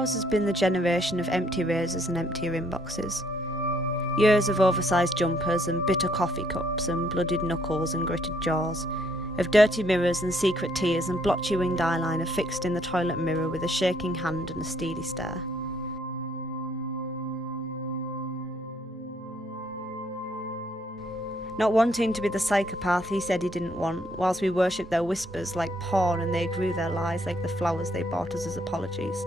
Ours has been the generation of empty razors and emptier inboxes. Years of oversized jumpers and bitter coffee cups and bloodied knuckles and gritted jaws, of dirty mirrors and secret tears and blotchy winged eyeliner fixed in the toilet mirror with a shaking hand and a steely stare. Not wanting to be the psychopath he said he didn't want, whilst we worshipped their whispers like porn and they grew their lies like the flowers they bought us as apologies.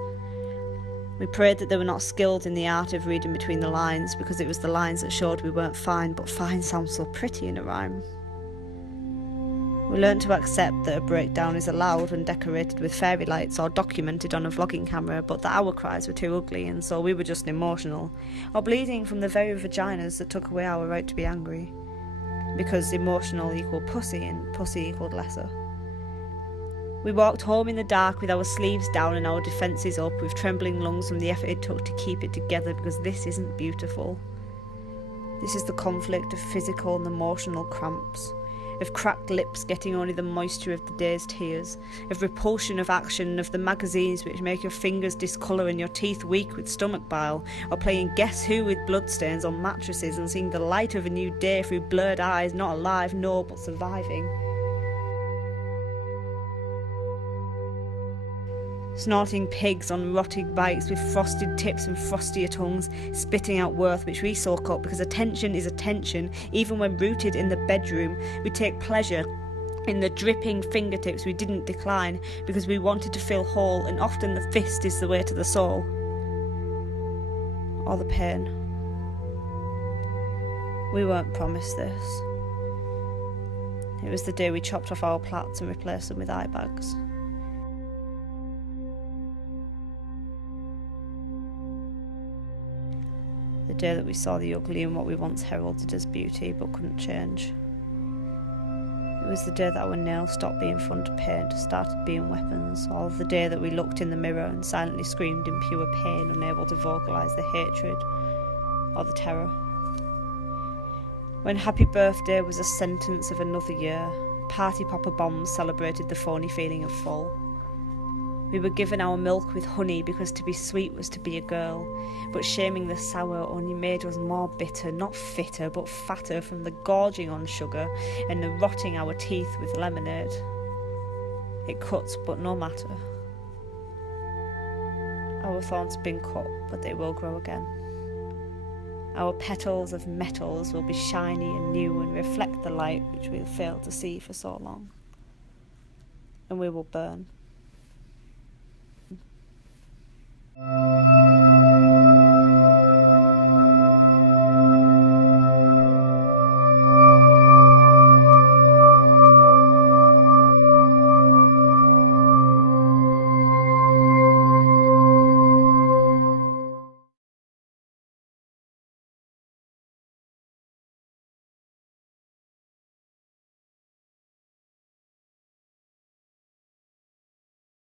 We prayed that they were not skilled in the art of reading between the lines, because it was the lines that showed we weren't fine, but fine sounds so pretty in a rhyme. We learned to accept that a breakdown is allowed when decorated with fairy lights or documented on a vlogging camera, but that our cries were too ugly and so we were just emotional, or bleeding from the very vaginas that took away our right to be angry. Because emotional equaled pussy and pussy equaled lesser. We walked home in the dark with our sleeves down and our defences up, with trembling lungs from the effort it took to keep it together, because this isn't beautiful. This is the conflict of physical and emotional cramps, of cracked lips getting only the moisture of the day's tears, of repulsion of action, of the magazines which make your fingers discolour and your teeth weak with stomach bile, or playing Guess Who with bloodstains on mattresses and seeing the light of a new day through blurred eyes, not alive, no, but surviving. Snorting pigs on rotting bikes with frosted tips and frostier tongues, spitting out worth which we soak up, because attention is attention, even when rooted in the bedroom. We take pleasure in the dripping fingertips we didn't decline, because we wanted to feel whole, and often the fist is the way to the soul. Or the pain. We weren't promised this. It was the day we chopped off our plaits and replaced them with eye bags. The day that we saw the ugly in what we once heralded as beauty but couldn't change. It was the day that our nails stopped being fun to paint, started being weapons, or the day that we looked in the mirror and silently screamed in pure pain, unable to vocalise the hatred or the terror. When happy birthday was a sentence of another year, party popper bombs celebrated the phony feeling of full. We were given our milk with honey because to be sweet was to be a girl, but shaming the sour only made us more bitter, not fitter, but fatter from the gorging on sugar and the rotting our teeth with lemonade. It cuts, but no matter. Our thorns have been cut, but they will grow again. Our petals of metals will be shiny and new and reflect the light which we have failed to see for so long. And we will burn.